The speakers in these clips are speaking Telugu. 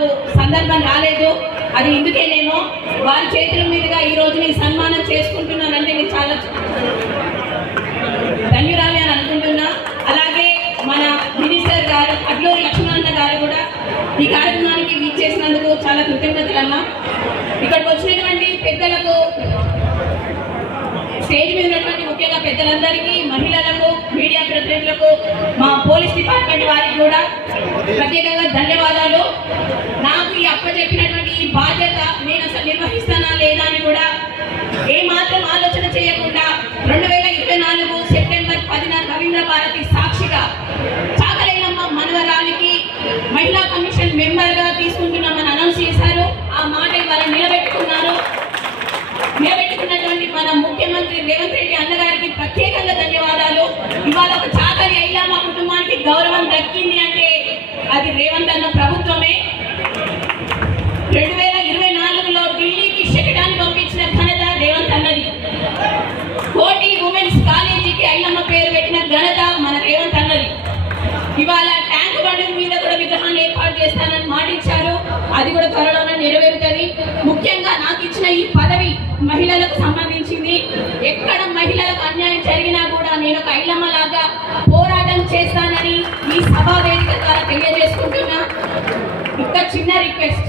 నాకు సందర్భం రాలేదు. అది ఇందుకేనేమో వారి చేతుల మీదుగా ఈ రోజు నేను సన్మానం చేసుకుంటున్నానంటే నేను చాలా ధన్యురాలి అని అనుకుంటున్నా. అలాగే మన మినిస్టర్ గారు అడ్లూరి లక్ష్మణన్న గారు కూడా ఈ కార్యక్రమానికి వీచేసినందుకు చాలా కృతజ్ఞతలన్నా. ఇక్కడికి వచ్చినటువంటి పెద్దలకు, స్టేజ్ మీద ఉన్నటువంటి ముఖ్యంగా పెద్దలందరికీ, మహిళలకు, మీడియా ప్రతినిధులకు, మా పోలీస్ డిపార్ట్మెంట్ వారికి కూడా ప్రత్యేకంగా ధన్యవాదాలు. నాకు ఈ అప్పచెప్పినటువంటి ఈ బాధ్యత నేను అసలు నిర్వహిస్తానా లేదా అని కూడా ఏమాత్రం ఆలోచన చేయకుండా 2024 సెప్టెంబర్ 10న రవీంద్ర భారతి సాక్షిగా చాకలైనమ్మ మనవరాలికి మహిళా కమిషన్ మెంబర్గా తీసుకుంటున్నామని అనౌన్స్ చేశారు. ఆ మాట ఇవాళ నిలబెట్టుకున్నటువంటి మన ముఖ్యమంత్రి రేవంత్ రెడ్డి అన్నగారికి ప్రత్యేకంగా ధన్యవాదాలు. ఇవాళ ఒక చాకలి ఐలమ్మ కుటుంబానికి గౌరవం దక్కింది అంటే అది రేవంత్ అన్న ప్రభుత్వమే. 2024లో ఢిల్లీకి శకటాన్ని పంపించిన ఘనత రేవంత్ అన్నది. కోటి ఉమెన్స్ కాలేజీకి ఐలమ్మ పేరు పెట్టిన ఘనత మన రేవంత్ అన్నది. ఇవాళ ట్యాంక్ బండి మీద కూడా విగ్రహాన్ని ఏర్పాటు చేస్తానని మాటిచ్చారు. అది కూడా త్వరలోనే నెరవేరుతుంది. ముఖ్యంగా నాకు ఇచ్చిన ఈ పదవి మహిళలకు సంబంధించింది. ఎక్కడ మహిళలకు అన్యాయం జరిగినా కూడా నేను ఒక ఐలమ్మ లాగా పోరాటం చేస్తానని ఈ సభా వేదిక ద్వారా తెలియజేసుకుంటున్నా. ఇంకా చిన్న రిక్వెస్ట్,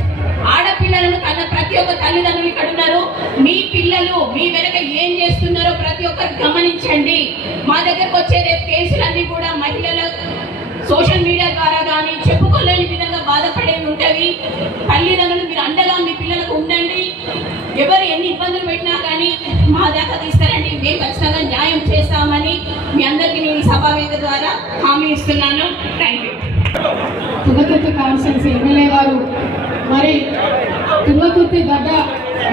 ఆడపిల్లలను కన్న ప్రతి ఒక్క తల్లిదండ్రులు ఇక్కడ ఉన్నారు. మీ పిల్లలు మీ వెనక ఏం చేస్తున్నారో ప్రతి ఒక్కరు గమనించండి. మా దగ్గరకు వచ్చే రేపు కేసులన్నీ కూడా మహిళల సోషల్ మీడియా ద్వారా కానీ చెప్పుకోలేని విధంగా బాధపడేవి ఉంటాయి. తల్లిదండ్రులు మీరు అండగా మీ పిల్లలకు ఉండండి. ఎవరు ఎన్ని ఇబ్బందులు పెట్టినా కానీ మా దాకా తీసుకురండి. మేము ఖచ్చితంగా న్యాయం చేస్తామని మీ అందరికీ నేను సభా వేదిక ద్వారా హామీ ఇస్తున్నాను. Thank you. Thungathurthi constituency MLA గారు, మరి తుంగతుర్తి గడ్డ,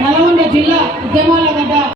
నల్గొండ జిల్లా ఉద్యమాల గడ్డ.